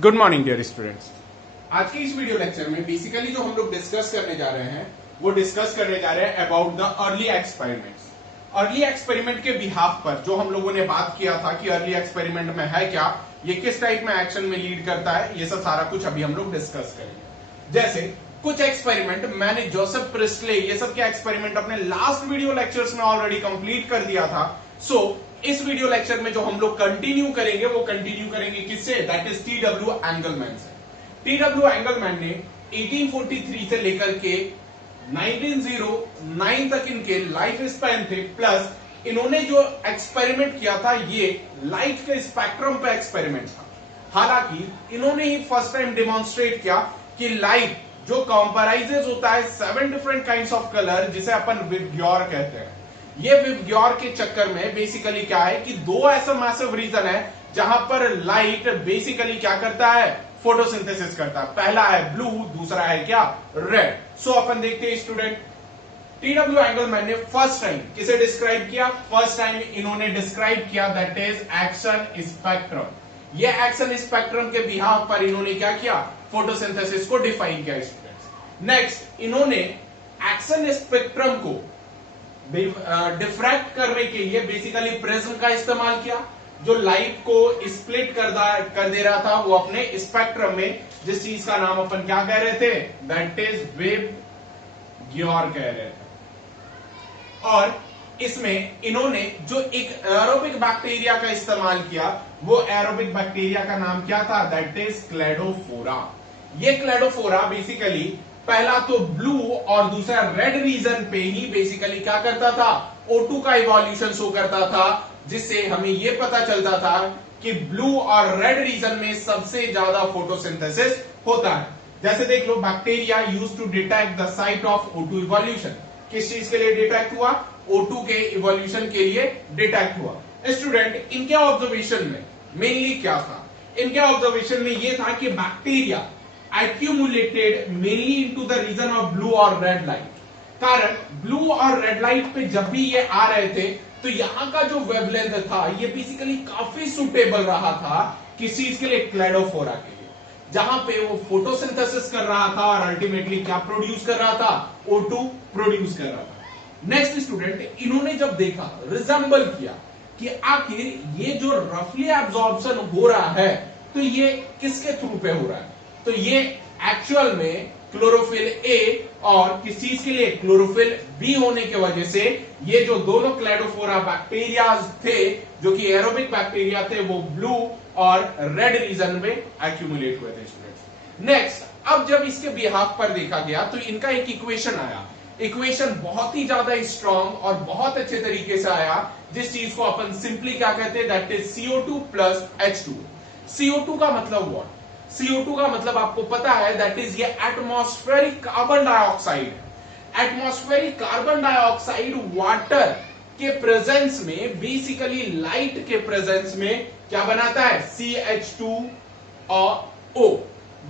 Good morning dear students. आज के इस वीडियो लेक्चर में बेसिकली जो हम लोग डिस्कस करने जा रहे हैं वो डिस्कस करने जा रहे हैं about the early experiments. Early experiment के बिहाफ पर जो हम लोगों ने बात किया था कि अर्ली एक्सपेरिमेंट में है क्या, ये किस टाइप में एक्शन में लीड करता है, ये सब सारा कुछ अभी हम लोग डिस्कस करेंगे। जैसे कुछ एक्सपेरिमेंट मैंने जोसेफ प्रिस्टले ये सब के एक्सपेरिमेंट अपने लास्ट वीडियो लेक्चर्स में ऑलरेडी कंप्लीट कर दिया था। सो इस वीडियो लेक्चर में जो हम लोग कंटिन्यू करेंगे वो कंटिन्यू करेंगे किससे, दैट इज टी.डब्ल्यू. एंगलमैन से। टी.डब्ल्यू. एंगलमैन ने 1843 से लेकर के 1909 तक इनके लाइफ स्पैन थे, प्लस इन्होंने जो एक्सपेरिमेंट किया था ये लाइट के स्पेक्ट्रम पे एक्सपेरिमेंट था। हालांकि इन्होंने ही फर्स्ट टाइम डिमॉन्स्ट्रेट किया कि लाइट जो कंपेराइजेस होता है 7 डिफरेंट काइंड्स ऑफ कलर, जिसे अपन विबग्योर कहते हैं। ये विबग्योर के चक्कर में बेसिकली क्या है कि दो ऐसा मैसिव रीजन है जहां पर लाइट बेसिकली क्या करता है, फोटोसिंथेसिस करता है। पहला है ब्लू, दूसरा है क्या, रेड। सो अपन देखते हैं स्टूडेंट, टी.डब्ल्यू. एंगलमैन ने फर्स्ट टाइम किसे डिस्क्राइब किया, फर्स्ट टाइम इन्होंने डिस्क्राइब किया दैट इज एक्शन स्पेक्ट्रम। ये एक्शन स्पेक्ट्रम के बिहाफ पर इन्होंने क्या किया, फोटोसिंथेसिस को डिफाइन किया स्टूडेंट्स। नेक्स्ट इन्होंने एक्शन स्पेक्ट्रम को डिफ्रैक्ट करने के लिए बेसिकली प्रिज्म का इस्तेमाल किया, जो लाइट को स्प्लिट कर दे रहा था वो अपने स्पेक्ट्रम में, जिस चीज का नाम अपन क्या कह रहे थे, दैट इज विबग्योर कह रहे थे। और इसमें इन्होंने जो एक एरोबिक बैक्टीरिया का इस्तेमाल किया, वो एरोबिक बैक्टीरिया का नाम क्या था, दैट इज क्लेडोफोरा। ये क्लेडोफोरा बेसिकली पहला तो ब्लू और दूसरा रेड रीजन पे ही बेसिकली क्या करता था, O2 का इवोल्यूशन शो करता था, जिससे हमें यह पता चलता था कि ब्लू और रेड रीजन में सबसे ज्यादा फोटोसिंथेसिस होता है। जैसे देख लो, bacteria used to detect the site of O2 evolution. किस चीज के लिए डिटेक्ट हुआ, O2 के इवोल्यूशन के लिए डिटेक्ट हुआ। स्टूडेंट इनके ऑब्जर्वेशन में मेनली क्या था, इनके ऑब्जर्वेशन में यह था कि bacteria accumulated mainly into the region of blue और red light। कारण ब्लू और रेड लाइट पे जब भी ये आ रहे थे तो यहां का जो वेवलेंथ था ये बेसिकली काफी सुटेबल रहा था किस चीज के लिए, क्लेडोफोरा के लिए, जहां पे वो फोटोसिंथेसिस कर रहा था और अल्टीमेटली क्या प्रोड्यूस कर रहा था, O2 प्रोड्यूस कर रहा था। नेक्स्ट स्टूडेंट, इन्होंने जब देखा, रिजेंबल किया कि आखिर ये जो रफली एब्जॉर्प्शन हो रहा है तो ये किसके थ्रू पे हो रहा है, तो ये एक्चुअल में क्लोरोफिल ए और किस चीज के लिए, क्लोरोफिल बी होने की वजह से ये जो दोनों क्लेडोफोरा बैक्टीरिया थे जो कि एरोबिक बैक्टीरिया थे वो ब्लू और रेड रीजन में एक्यूमुलेट हुए थे स्टूडेंट्स। नेक्स्ट, अब जब इसके बिहाफ पर देखा गया तो इनका एक इक्वेशन आया। इक्वेशन बहुत ही ज्यादा स्ट्रॉन्ग और बहुत अच्छे तरीके से आया, जिस चीज को अपन सिंपली क्या कहते हैं, that is CO2 plus H2। CO2 का मतलब व्हाट, CO2 का मतलब आपको पता है दैट इज ये atmospheric carbon dioxide. Atmospheric carbon dioxide water के प्रेजेंस में, बेसिकली लाइट के प्रेजेंस में क्या बनाता है, CH2 और O।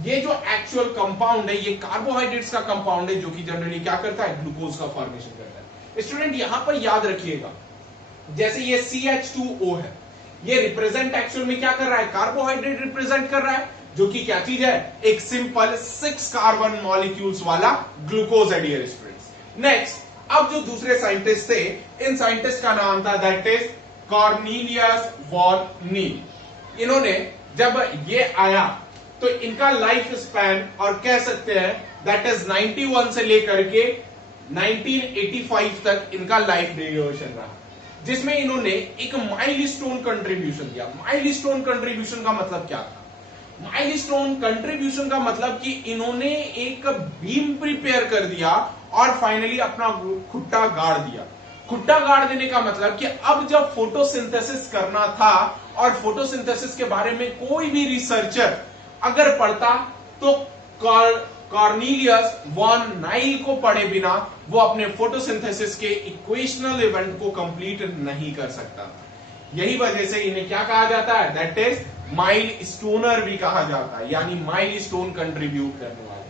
ये जो एक्चुअल कंपाउंड है ये कार्बोहाइड्रेट्स का कंपाउंड है जो कि जनरली क्या करता है, ग्लूकोज का फॉर्मेशन करता है। स्टूडेंट यहां पर याद रखिएगा, जैसे ये CH2O है, ये रिप्रेजेंट एक्चुअल में क्या कर रहा है, कार्बोहाइड्रेट रिप्रेजेंट कर रहा है, जो कि क्या चीज है, एक सिंपल 6 कार्बन मॉलिक्यूल्स वाला ग्लूकोज है डियर स्टूडेंट्स। नेक्स्ट, अब जो दूसरे साइंटिस्ट थे, इन साइंटिस्ट का नाम था that is Cornelius Van Niel. इन्होंने जब ये आया तो इनका लाइफ स्पैन और कह सकते हैं दैट इज 91 से लेकर के 1985 तक इनका लाइफ ड्यूरेशन रहा, जिसमें इन्होंने एक माइलस्टोन कंट्रीब्यूशन दिया। माइलस्टोन कंट्रीब्यूशन का मतलब क्या था, माइलस्टोन कंट्रीब्यूशन का मतलब कि इन्होंने एक बीम प्रिपेयर कर दिया और फाइनली अपना खुट्टा गाड़ दिया। खुट्टा गाड़ देने का मतलब कि अब जब फोटोसिंथेसिस करना था और फोटोसिंथेसिस के बारे में कोई भी रिसर्चर अगर पढ़ता तो कॉर्नेलियस वॉन नील को पढ़े बिना वो अपने फोटोसिंथेसिस के इक्वेशनल इवेंट को कंप्लीट नहीं कर सकता था। यही वजह से इन्हें क्या कहा जाता है, दैट इज माइलस्टोनर भी कहा जाता है, यानी माइलस्टोन कंट्रीब्यूट करने वाले।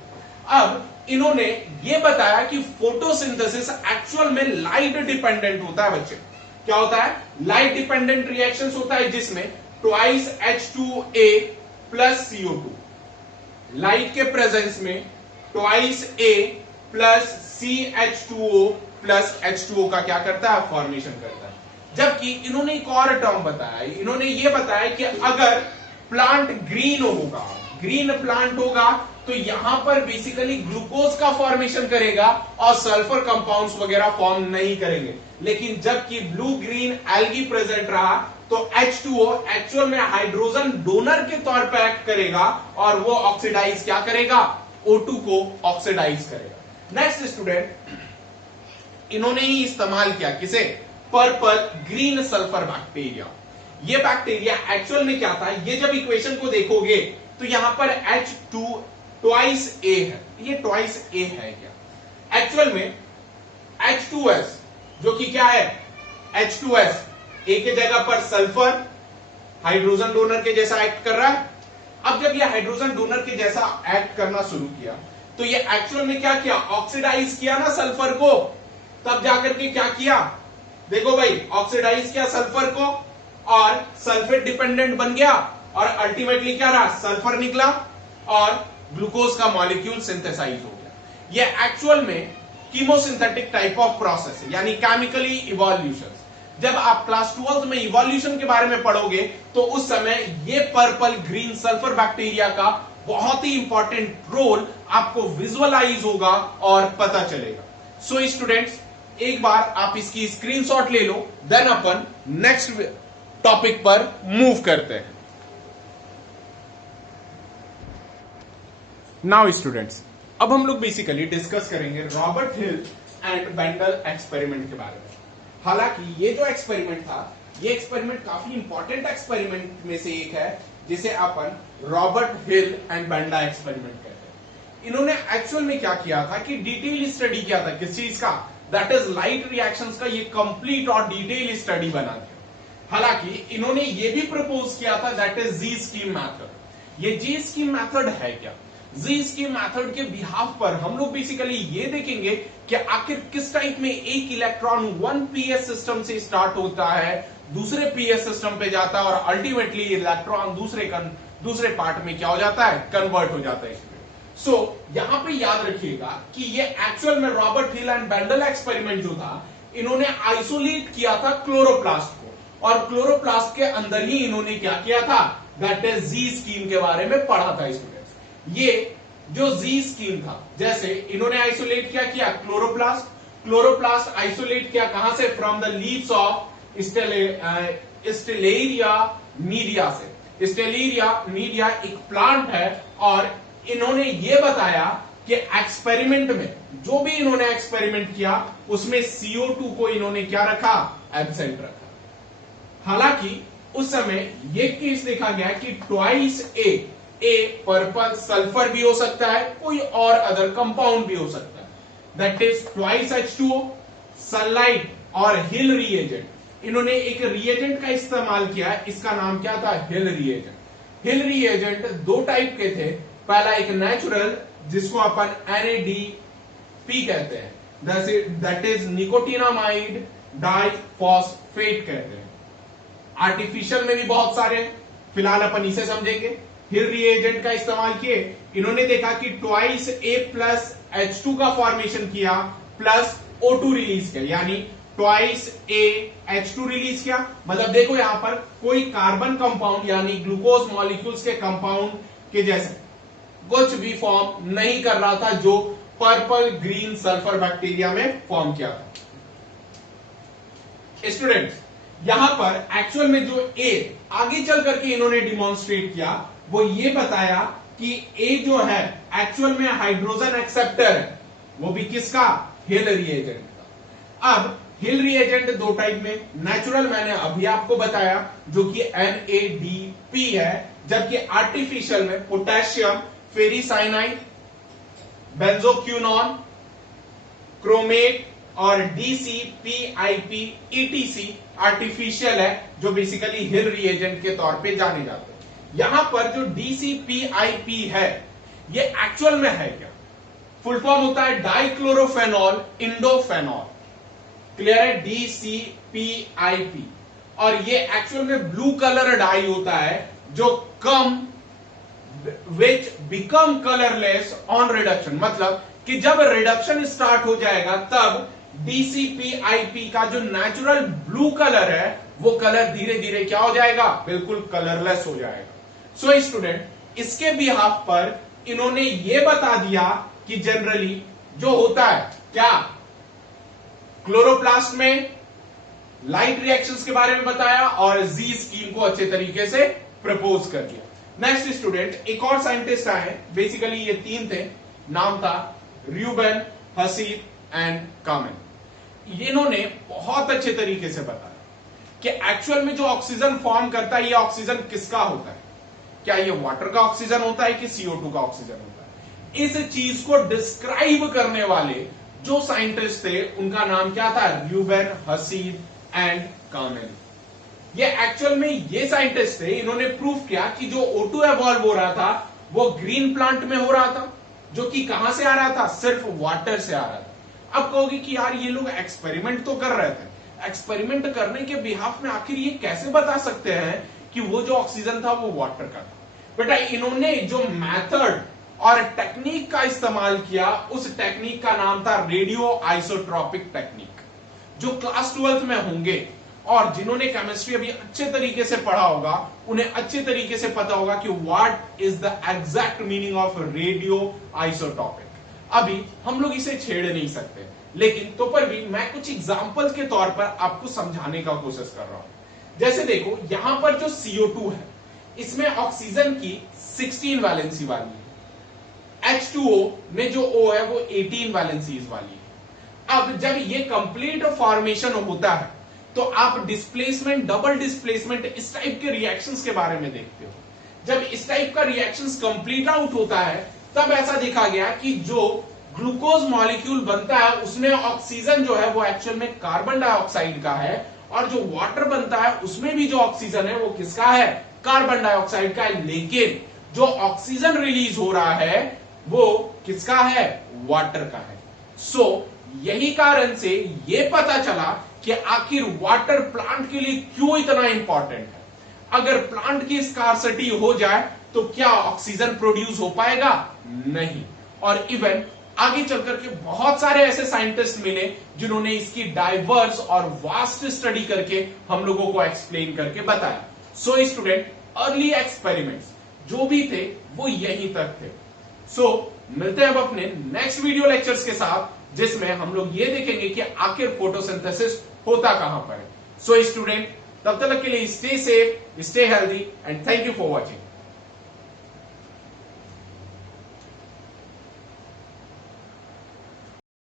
अब इन्होंने ये बताया कि फोटोसिंथेसिस एक्चुअल में लाइट डिपेंडेंट होता है बच्चे। क्या होता है, लाइट डिपेंडेंट रिएक्शंस होता है, जिसमें twice H2A plus CO2। Light के प्रेजेंस में twice A plus CH2O plus H2O का क्या करता है, फॉर्मेशन करता है। जबकि इन्होंने एक और टर्म बताया, इन्होंने ये बताया कि अगर प्लांट ग्रीन होगा, ग्रीन प्लांट होगा, तो यहां पर बेसिकली ग्लूकोज का फॉर्मेशन करेगा और सल्फर कंपाउंड्स वगैरह फॉर्म नहीं करेंगे। लेकिन जबकि ब्लू ग्रीन एल्गी प्रेजेंट रहा तो H2O एक्चुअल में हाइड्रोजन डोनर के तौर पर एक्ट करेगा और वो ऑक्सीडाइज क्या करेगा, O2 को ऑक्सीडाइज करेगा। नेक्स्ट स्टूडेंट, इन्होंने ही इस्तेमाल किया किसे, पर्पल ग्रीन सल्फर बैक्टीरिया। ये बैक्टीरिया एक्चुअल में क्या था, ये जब इक्वेशन को देखोगे तो यहां पर H2 ट्वाइस A है, ये ट्वाइस A है क्या, एक्चुअल में H2S जो कि क्या है, H2S A के जगह पर सल्फर हाइड्रोजन डोनर के जैसा एक्ट कर रहा है। अब जब ये हाइड्रोजन डोनर के जैसा एक्ट करना शुरू किया तो ये एक्चुअल में क्या किया, ऑक्सीडाइज किया ना सल्फर को, तब जाकर के क्या किया, देखो भाई, ऑक्सीडाइज किया सल्फर को और सल्फेट डिपेंडेंट बन गया और अल्टीमेटली क्या रहा, सल्फर निकला और ग्लूकोज का मॉलिक्यूल सिंथेसाइज हो गया। ये एक्चुअल में कीमोसिंथेटिक टाइप ऑफ प्रोसेस है, यानी केमिकली इवोल्यूशन। जब आप क्लास 12 में इवोल्यूशन के बारे में पढ़ोगे तो उस समय ये पर्पल ग्रीन सल्फर बैक्टीरिया का बहुत ही इंपॉर्टेंट रोल आपको विजुअलाइज होगा और पता चलेगा। सो स्टूडेंट्स, एक बार आप इसकी स्क्रीनशॉट ले लो, देन अपन नेक्स्ट टॉपिक पर मूव करते हैं। नाउ स्टूडेंट्स, अब हम लोग बेसिकली डिस्कस करेंगे Robert Hill and Bendal experiment के बारे में। हालांकि ये जो एक्सपेरिमेंट था, ये एक्सपेरिमेंट काफी इंपॉर्टेंट एक्सपेरिमेंट में से एक है, जिसे अपन Robert Hill and Bendall experiment कहते हैं। इन्होंने एक्चुअल में क्या किया था कि डिटेल स्टडी किया था किस चीज का, दैट इज लाइट रिएक्शंस का। ये कंप्लीट और डिटेल स्टडी बना दिया। हालांकि इन्होंने ये भी प्रपोज किया था, that is G scheme method. ये जी स्कीम मैथड है क्या, जी स्कीम मैथड के बिहाफ पर हम लोग बेसिकली ये देखेंगे कि आखिर किस टाइप में एक इलेक्ट्रॉन 1ps सिस्टम से स्टार्ट होता है, दूसरे पीएस सिस्टम पे जाता है और अल्टीमेटली इलेक्ट्रॉन दूसरे पार्ट में क्या हो जाता है, कन्वर्ट हो जाता है। सो यहां पे याद रखिएगा कि ये एक्चुअल में Robert Hill and Bendal experiment जो था, इन्होंने आइसोलेट किया था क्लोरोप्लास्ट को, और क्लोरोप्लास्ट के अंदर ही इन्होंने क्या किया था, दैट इज जी स्कीम के बारे में पढ़ा था स्टूडेंट्स। ये जो जी स्कीम था, जैसे इन्होंने आइसोलेट किया क्लोरोप्लास्ट आइसोलेट किया कहां से, from the leaves of Stellaria media से। स्टेलेरिया मीडिया एक प्लांट है और इन्होंने ये बताया कि एक्सपेरिमेंट में जो भी इन्होंने एक्सपेरिमेंट किया उसमें CO2 को इन्होंने क्या रखा, एब्सेंट रखा। हालांकि उस समय ये केस देखा गया कि ट्वाइस ए पर्पल सल्फर भी हो सकता है, कोई और अदर कंपाउंड भी हो सकता है, that is twice H2O, sunlight और हिल रिएजेंट। इन्होंने एक रिएजेंट का इस्तेमाल किया, इसका नाम क्या था, हिल रिएजेंट। हिल रिएजेंट दो टाइप के थे, पहला एक नेचुरल जिसको अपन NADP कहते हैं, दैट इज निकोटिनामाइड डाइफॉस्फेट कहते हैं। आर्टिफिशियल में भी बहुत सारे, फिलहाल अपन इसे समझेंगे। हिल रिएजेंट का इस्तेमाल किए, इन्होंने देखा कि ट्वाइस A प्लस H2 का फॉर्मेशन किया प्लस O2 रिलीज किया, यानी ट्वाइस A H2 रिलीज किया। मतलब देखो यहां पर कोई कार्बन कंपाउंड यानी ग्लूकोज मॉलिक्यूल्स के कंपाउंड के जैसे कुछ भी फॉर्म नहीं कर रहा था जो पर्पल ग्रीन सल्फर बैक्टीरिया में फॉर्म किया था। स्टूडेंट्स, यहां पर एक्चुअल में जो A आगे चल करके इन्होंने डिमॉन्स्ट्रेट किया, वो ये बताया कि A जो है एक्चुअल में हाइड्रोजन एक्सेप्टर है, वो भी किसका, हिल रिएजेंट का। अब हिल रिएजेंट दो टाइप में, नेचुरल मैंने अभी आपको बताया जो कि NADP है, जबकि आर्टिफिशियल में पोटेशियम फेरिसाइनाइड, बेंजोक्यूनॉन, क्रोमेट और DCPIP ETC आर्टिफिशियल है, जो बेसिकली हिल रिएजेंट के तौर पे जाने जाते हैं। यहां पर जो DCPIP है, ये एक्चुअल में है क्या, फुल फॉर्म होता है डाइक्लोरोफेनॉल इंडोफेनॉल, क्लियर है, DCPIP। और ये एक्चुअल में ब्लू कलर डाई होता है जो कम which become colorless on reduction, मतलब कि जब रिडक्शन स्टार्ट हो जाएगा तब DCPIP का जो नेचुरल ब्लू कलर है वो कलर धीरे धीरे क्या हो जाएगा, बिल्कुल कलरलेस हो जाएगा। सो स्टूडेंट, इसके बिहाफ पर इन्होंने ये बता दिया कि जनरली जो होता है क्या, क्लोरोप्लास्ट में लाइट रिएक्शंस के बारे में बताया और जी स्कीम को अच्छे तरीके से प्रपोज कर दिया। नेक्स्ट स्टूडेंट, एक और साइंटिस्ट आए, बेसिकली ये तीन थे, नाम था र्यूबेन, हसीद एंड कामेन। इन्होंने बहुत अच्छे तरीके से बताया कि एक्चुअल में जो ऑक्सीजन फॉर्म करता है ये ऑक्सीजन किसका होता है, क्या ये वाटर का ऑक्सीजन होता है कि CO2 का ऑक्सीजन होता है। इस चीज को डिस्क्राइब करने वाले जो साइंटिस्ट थे उनका नाम क्या था, र्यूबेन, हसीद एंड कामेन। ये एक्चुअल में ये साइंटिस्ट थे, इन्होंने प्रूव किया कि जो O2 एवॉल्व हो रहा था वो ग्रीन प्लांट में हो रहा था, जो कि कहां से आ रहा था, सिर्फ वाटर से आ रहा था। अब कहोगे कि यार ये लोग एक्सपेरिमेंट तो कर रहे थे, एक्सपेरिमेंट करने के बिहाफ में आखिर ये कैसे बता सकते हैं कि वो जो ऑक्सीजन था वो वाटर का था। बेटा, इन्होंने जो मेथड और टेक्निक का इस्तेमाल किया उस टेक्निक का नाम था रेडियो आइसोट्रॉपिक टेक्निक। जो क्लास 12th में होंगे और जिन्होंने केमिस्ट्री अभी अच्छे तरीके से पढ़ा होगा उन्हें अच्छे तरीके से पता होगा कि what is the exact meaning of radio isotopic. अभी हम लोग इसे छेड़ नहीं सकते, लेकिन तो पर भी मैं कुछ एग्जांपल के तौर पर आपको समझाने का कोशिश कर रहा हूं। जैसे देखो, यहां पर जो CO2 है इसमें ऑक्सीजन की 16 वैलेंसी वाली है, H2O में जो O है वो 18 वैलेंसीज वाली है। अब जब ये कंप्लीट फॉर्मेशन होता है तो आप डिस्प्लेसमेंट, डबल डिस्प्लेसमेंट, इस टाइप के रिएक्शंस के बारे में देखते हो। जब इस टाइप का रिएक्शंस कंप्लीट आउट होता है तब ऐसा देखा गया कि जो ग्लूकोज मॉलिक्यूल बनता है उसमें ऑक्सीजन जो है वो एक्चुअल में कार्बन डाइऑक्साइड का है, और जो वाटर बनता है उसमें भी जो ऑक्सीजन है वो किसका है, कार्बन डाइऑक्साइड का है। लेकिन जो ऑक्सीजन रिलीज हो रहा है वो किसका है, वाटर का है। सो यही कारण से ये पता चला कि आखिर वाटर प्लांट के लिए क्यों इतना इंपॉर्टेंट है। अगर प्लांट की स्कार्सिटी हो जाए तो क्या ऑक्सीजन प्रोड्यूस हो पाएगा, नहीं। और इवन आगे चलकर के बहुत सारे ऐसे साइंटिस्ट मिले जिन्होंने इसकी डाइवर्स और वास्ट स्टडी करके हम लोगों को एक्सप्लेन करके बताया। सो स्टूडेंट, अर्ली एक्सपेरिमेंट्स जो भी थे वो यहीं तक थे। सो मिलते हैं अब अपने नेक्स्ट वीडियो लेक्चर्स के साथ, जिसमें हम लोग ये देखेंगे कि आखिर फोटोसिंथेसिस होता कहां पर है। सो स्टूडेंट, तब तक के लिए stay safe, stay healthy and thank you for watching.